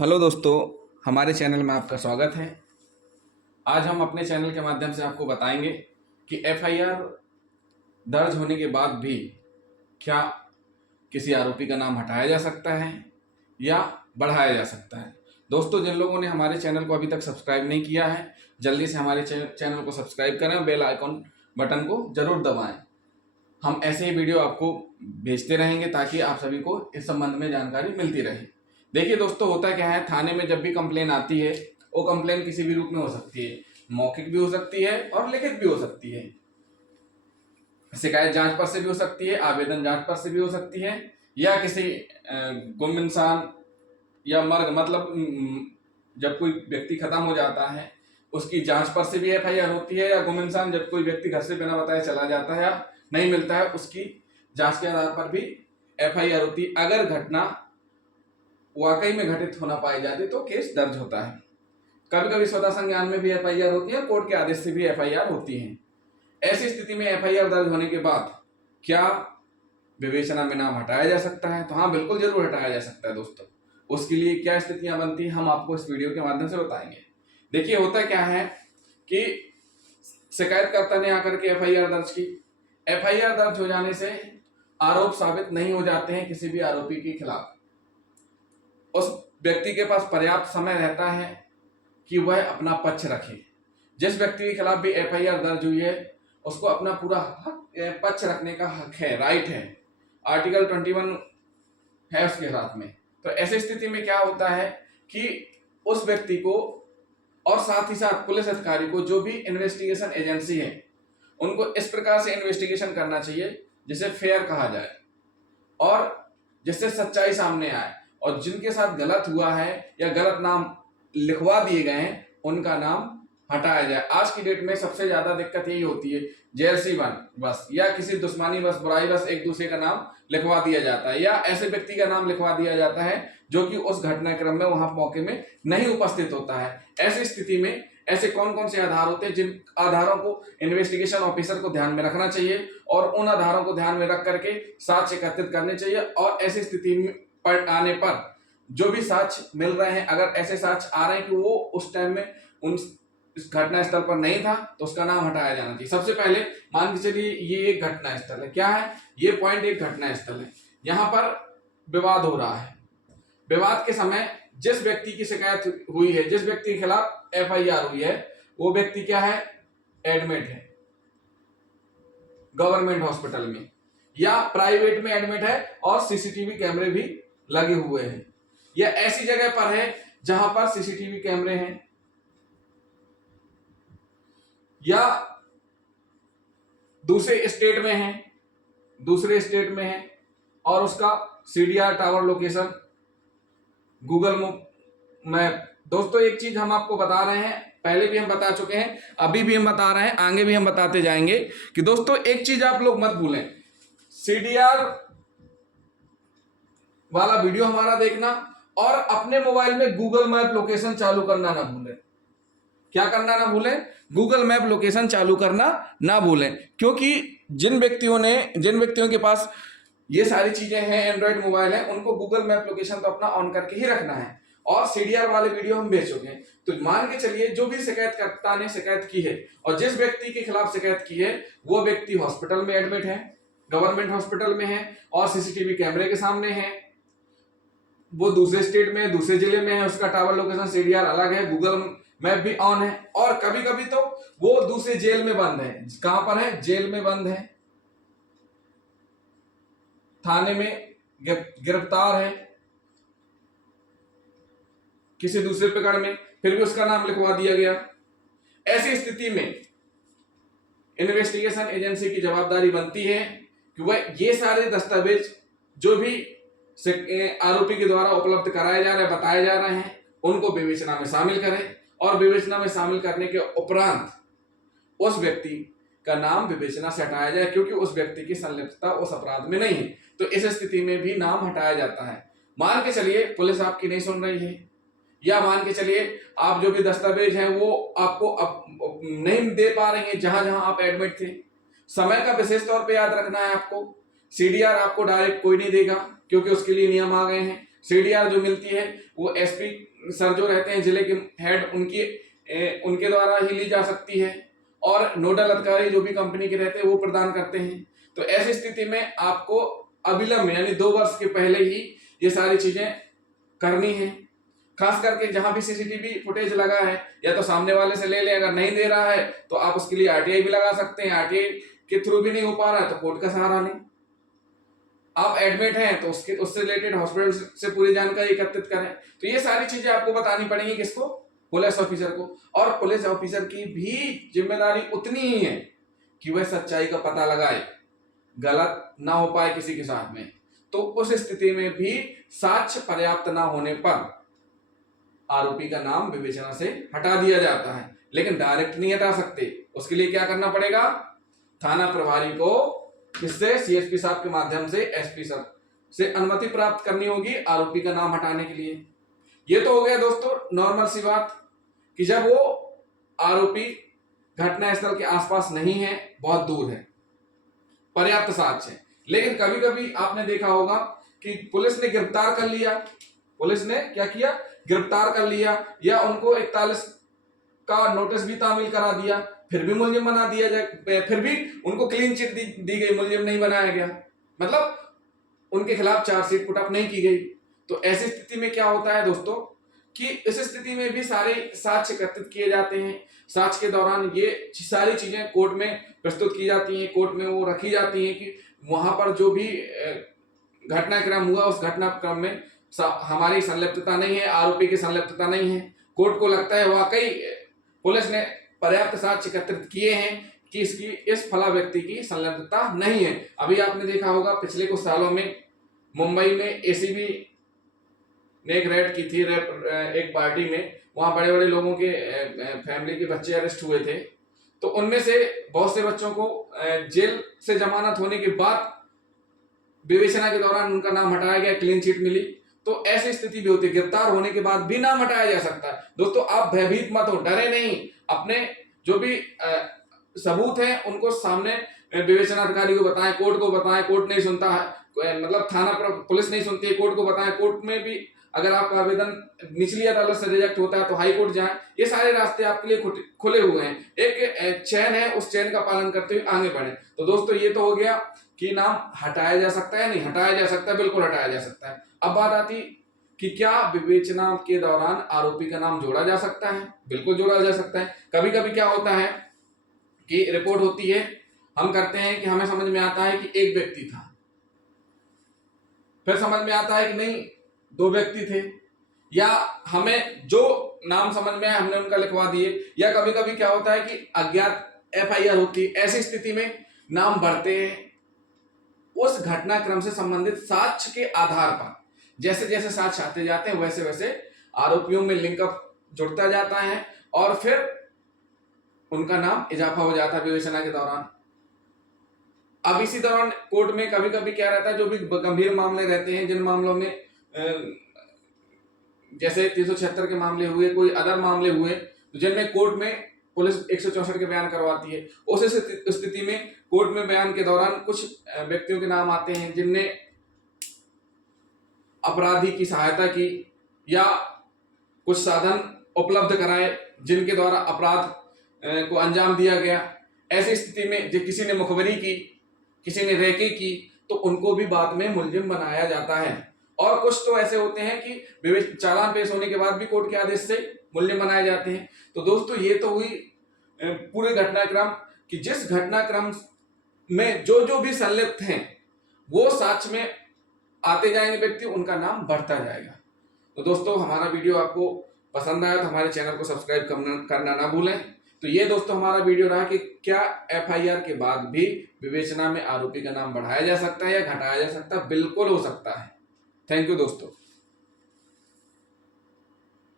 Hello दोस्तों, हमारे channel में आपका स्वागत है। आज हम अपने चैनल के माध्यम से आपको बताएंगे कि एफआईआर दर्ज होने के बाद भी क्या किसी आरोपी का नाम हटाया जा सकता है या बढ़ाया जा सकता है। दोस्तों, जिन लोगों ने हमारे चैनल को अभी तक सब्सक्राइब नहीं किया है, जल्दी से हमारे चैनल को सब्सक्राइब करें, बेल आइकॉन बटन को जरूर दबाएं। हम ऐसे ही वीडियो आपको भेजते रहेंगे ताकि आप सभी को इस संबंध में जानकारी मिलती रहे। देखिए दोस्तों, होता क्या है, थाने में जब भी कंप्लेन आती है, वो कंप्लेन किसी भी रूप में हो सकती है। मौखिक भी हो सकती है और लिखित भी हो सकती है। शिकायत जांच पर से भी हो सकती है, आवेदन जांच पर से भी हो सकती है, या किसी गुम इंसान या मर्ग मतलब जब कोई व्यक्ति खत्म हो जाता है उसकी जांच पर से भी एफआईआर होती है, या गुम इंसान जब कोई व्यक्ति घर से बिना बताए चला जाता है या नहीं मिलता है उसकी जांच के आधार पर भी एफआईआर होती है। अगर घटना वाकई में घटित होना पाई जाती तो केस दर्ज होता है। कभी कभी स्वतः संज्ञान में भी एफआईआर होती है, कोर्ट के आदेश से भी एफआईआर होती है। ऐसी स्थिति में एफआईआर दर्ज होने के बाद क्या विवेचना में नाम हटाया जा सकता है? तो हाँ, बिल्कुल जरूर हटाया जा सकता है दोस्तों। उसके लिए क्या स्थितियां बनती है हम आपको इस वीडियो के माध्यम से बताएंगे। देखिए, होता क्या है कि शिकायतकर्ता ने आकर के एफआईआर दर्ज की। एफआईआर दर्ज हो जाने से आरोप साबित नहीं हो जाते हैं किसी भी आरोपी के खिलाफ। उस व्यक्ति के पास पर्याप्त समय रहता है कि वह अपना पक्ष रखे। जिस व्यक्ति के खिलाफ भी एफआईआर दर्ज हुई है उसको अपना पूरा पक्ष रखने का हक है, राइट है। आर्टिकल 21 है उसके साथ में। तो ऐसी स्थिति में क्या होता है कि उस व्यक्ति को और साथ ही साथ पुलिस अधिकारी को, जो भी इन्वेस्टिगेशन एजेंसी है, उनको इस प्रकार से इन्वेस्टिगेशन करना चाहिए जिसे फेयर कहा जाए और जिससे सच्चाई सामने आए, और जिनके साथ गलत हुआ है या गलत नाम लिखवा दिए गए हैं उनका नाम हटाया जाए। आज की डेट में सबसे ज्यादा दिक्कत यही होती है, जेलसी बस या किसी दुश्मनी बस, बुराई बस एक दूसरे का नाम लिखवा दिया जाता है, या ऐसे व्यक्ति का नाम लिखवा दिया जाता है जो कि उस घटनाक्रम में वहां मौके में नहीं उपस्थित होता है। ऐसी स्थिति में ऐसे कौन कौन से आधार होते हैं जिन आधारों को इन्वेस्टिगेशन ऑफिसर को ध्यान में रखना चाहिए, और उन आधारों को ध्यान में रख करके साक्ष्य एकत्रित करने चाहिए। और ऐसी स्थिति में पर आने पर जो भी साक्ष्य मिल रहे हैं, अगर ऐसे साक्ष्य आ रहे हैं कि वो उस टाइम में उन इस घटना स्थल पर नहीं था, तो उसका नाम हटाया जाना चाहिए। सबसे पहले मान के चलिए ये एक घटना स्थल है। क्या है ये पॉइंट? एक घटना स्थल है। यहाँ पर विवाद हो रहा है। विवाद के समय जिस व्यक्ति की शिकायत हुई है, जिस व्यक्ति के खिलाफ एफआईआर हुई है, वो व्यक्ति क्या है? एडमिट है गवर्नमेंट हॉस्पिटल में या प्राइवेट में एडमिट है, और सीसीटीवी कैमरे भी लगे हुए हैं, या ऐसी जगह पर है जहां पर सीसीटीवी कैमरे हैं, या दूसरे स्टेट में है और उसका CDR tower location Google map. दोस्तों, एक चीज हम आपको बता रहे हैं, पहले भी हम बता चुके हैं, अभी भी हम बता रहे हैं, आगे भी हम बताते जाएंगे कि दोस्तों एक चीज आप लोग मत भूलें, सीडीआर वाला वीडियो हमारा देखना और अपने मोबाइल में गूगल मैप लोकेशन चालू करना ना भूलें। क्या करना ना भूलें? गूगल मैप लोकेशन चालू करना ना भूलें, क्योंकि जिन व्यक्तियों के पास ये सारी चीजें हैं, एंड्रॉइड मोबाइल है, उनको गूगल मैप लोकेशन तो अपना ऑन करके ही रखना है। और सीडीआर वाले वीडियो हम भेज चुके हैं। तो मान के चलिए जो भी शिकायतकर्ता ने शिकायत की है और जिस व्यक्ति के खिलाफ शिकायत की है वो व्यक्ति हॉस्पिटल में एडमिट है, गवर्नमेंट हॉस्पिटल में है, और सीसीटीवी कैमरे के सामने है, वो दूसरे स्टेट में है, दूसरे जिले में है, उसका टावर लोकेशन सीडीआर अलग है, गूगल मैप भी ऑन है, और कभी कभी तो वो दूसरे जेल में बंद है। कहां पर है? जेल में बंद है, थाने में गिरफ्तार है किसी दूसरे प्रकरण में, फिर भी उसका नाम लिखवा दिया गया। ऐसी स्थिति में इन्वेस्टिगेशन एजेंसी की जवाबदारी बनती है कि वह ये सारे दस्तावेज जो भी आरोपी के द्वारा उपलब्ध कराए जा रहे हैं, बताए जा रहे हैं, उनको विवेचना में शामिल करें, और विवेचना में शामिल करने के उपरांत उस व्यक्ति का नाम विवेचना से हटाया जाए, क्योंकि उस व्यक्ति की संलिप्तता उस अपराध में नहीं है। तो इस स्थिति में भी नाम हटाया जाता है। मान के चलिए पुलिस आपकी नहीं सुन रही है, या मान के चलिए आप जो भी दस्तावेज हैं वो आपको नहीं दे पा रही है जहां जहां आप एडमिट थे। समय का विशेष तौर पे याद रखना है आपको। सीडीआर आपको डायरेक्ट कोई नहीं देगा, क्योंकि उसके लिए नियम आ गए हैं। सीडीआर जो मिलती है वो एसपी सर जो रहते हैं जिले के हेड उनके द्वारा ही ली जा सकती है, और नोडल अधिकारी जो भी कंपनी के रहते हैं वो प्रदान करते हैं। तो ऐसी स्थिति में आपको अविलंब यानी 2 वर्ष के पहले ही ये सारी चीजें करनी है। खास करके जहां भी सीसीटीवी फुटेज लगा है या तो सामने वाले से ले ले, अगर नहीं दे रहा है तो आप उसके लिए आरटीआई भी लगा सकते हैं। आरटीआई के थ्रू भी नहीं हो पा रहा है तो कोर्ट का सहारा लें। आप एडमिट हैं तो उससे रिलेटेड हॉस्पिटल से पूरी जानकारी एकत्रित करें। तो ये सारी चीजें आपको बतानी पड़ेंगी किसको? पुलिस ऑफिसर को। और पुलिस ऑफिसर की भी जिम्मेदारी उतनी ही है कि वह सच्चाई का पता लगाए, गलत ना हो पाए किसी के साथ में। तो उस स्थिति में भी साक्ष्य पर्याप्त ना होने पर आरोपी का नाम विवेचना से हटा दिया जाता है, लेकिन डायरेक्ट नहीं हटा सकते। उसके लिए क्या करना पड़ेगा? थाना प्रभारी को इससे सीएसपी साहब के माध्यम से एसपी सर से अनुमति प्राप्त करनी होगी आरोपी का नाम हटाने के लिए। ये तो हो गया दोस्तों नॉर्मल सी बात कि जब वो आरोपी घटनास्थल के आसपास नहीं है, बहुत दूर है, पर्याप्त साक्ष्य है। लेकिन कभी कभी आपने देखा होगा कि पुलिस ने गिरफ्तार कर लिया, पुलिस ने क्या किया? गिरफ्तार कर लिया, या उनको 41 का नोटिस भी तामील करा दिया, फिर भी मुलजिम बना दिया जाए, फिर भी उनको क्लीन चिट दी गई, मुलजिम नहीं बनाया गया, मतलब उनके खिलाफ चार्जशीट पुटअप नहीं की गई। तो ऐसी स्थिति में क्या होता है दोस्तों कि इस स्थिति में भी सारे साक्ष्य एकत्रित किए जाते हैं। साक्ष्य के दौरान ये सारी चीजें कोर्ट में प्रस्तुत की जाती हैं, कोर्ट में वो रखी जाती हैं कि वहां पर जो भी घटनाक्रम हुआ उस घटनाक्रम में हमारी संलिप्तता नहीं है, आरोपी की संलिप्तता नहीं है। कोर्ट को लगता है वाकई पुलिस ने पर्याप्त साक्ष्य एकत्रित किए हैं कि इस फला व्यक्ति की संलिप्तता नहीं है। अभी आपने देखा होगा पिछले कुछ सालों में मुंबई में एसीबी ने एक रेड की थी एक पार्टी में, वहां बड़े बड़े लोगों के फैमिली के बच्चे अरेस्ट हुए थे। तो उनमें से बहुत से बच्चों को जेल से जमानत होने के बाद विवेचना के दौरान उनका नाम हटाया गया, क्लीन चिट मिली। तो ऐसी स्थिति भी होती है, गिरफ्तार होने के बाद भी नाम हटाया जा सकता है। दोस्तों आप भयभीत मत हो, डरे नहीं, अपने जो भी सबूत हैं उनको सामने विवेचना अधिकारी को बताएं, कोर्ट को बताएं। कोर्ट नहीं सुनता है, मतलब थाना पर पुलिस नहीं सुनती है, कोर्ट को बताएं। कोर्ट में भी अगर आपका आवेदन निचली अदालत से रिजेक्ट होता है तो हाई कोर्ट जाएं। ये सारे रास्ते आपके लिए खुले हुए हैं, एक चैन है, उस चैन का पालन करते हुए आगे बढ़े। तो दोस्तों ये तो हो गया कि नाम हटाया जा सकता है, नहीं हटाया जा सकता, बिल्कुल हटाया जा सकता है। अब बात आती कि क्या विवेचना के दौरान आरोपी का नाम जोड़ा जा सकता है? बिल्कुल जोड़ा जा सकता है। कभी कभी क्या होता है कि रिपोर्ट होती है, हम करते हैं कि हमें समझ में आता है कि एक व्यक्ति था, फिर समझ में आता है कि नहीं 2 व्यक्ति थे, या हमें जो नाम समझ में आया हमने उनका लिखवा दिए। या कभी कभी क्या होता है कि अज्ञात एफआईआर होती है, ऐसी स्थिति में नाम बढ़ते हैं उस घटनाक्रम से संबंधित साक्ष्य के आधार पर। जैसे जैसे साक्ष्य आते जाते हैं वैसे वैसे आरोपियों में लिंकअप जुड़ता जाता है और फिर उनका नाम इजाफा हो जाता है विवेचना के दौरान। अब इसी दौरान कोर्ट में कभी कभी क्या रहता है, जो भी गंभीर मामले रहते हैं, जिन मामलों में जैसे 376 के मामले हुए, कोई अदर मामले हुए, तो जिनमें कोर्ट में पुलिस 164 के बयान करवाती है, उस स्थिति में कोर्ट में बयान के दौरान कुछ व्यक्तियों के नाम आते हैं जिनने अपराधी की सहायता की या कुछ साधन उपलब्ध कराए जिनके द्वारा अपराध को अंजाम दिया गया। ऐसी स्थिति में जो किसी ने मुखबरी की, किसी ने रैकी की, तो उनको भी बाद में मुलजिम बनाया जाता है। और कुछ तो ऐसे होते हैं कि चालान पेश होने के बाद भी कोर्ट के आदेश से मुलजिम बनाए जाते हैं। तो दोस्तों ये तो हुई पूरे घटनाक्रम कि जिस घटनाक्रम में जो भी संलिप्त हैं वो साक्ष्य में आते जाएंगे व्यक्ति, उनका नाम बढ़ता जाएगा। तो दोस्तों हमारा वीडियो आपको पसंद आया तो हमारे चैनल को सब्सक्राइब करना ना भूलें। तो ये दोस्तों हमारा वीडियो रहा कि क्या एफआईआर के बाद भी विवेचना में आरोपी का नाम बढ़ाया जा सकता है या घटाया जा सकता है? बिल्कुल हो सकता है। थैंक यू दोस्तों।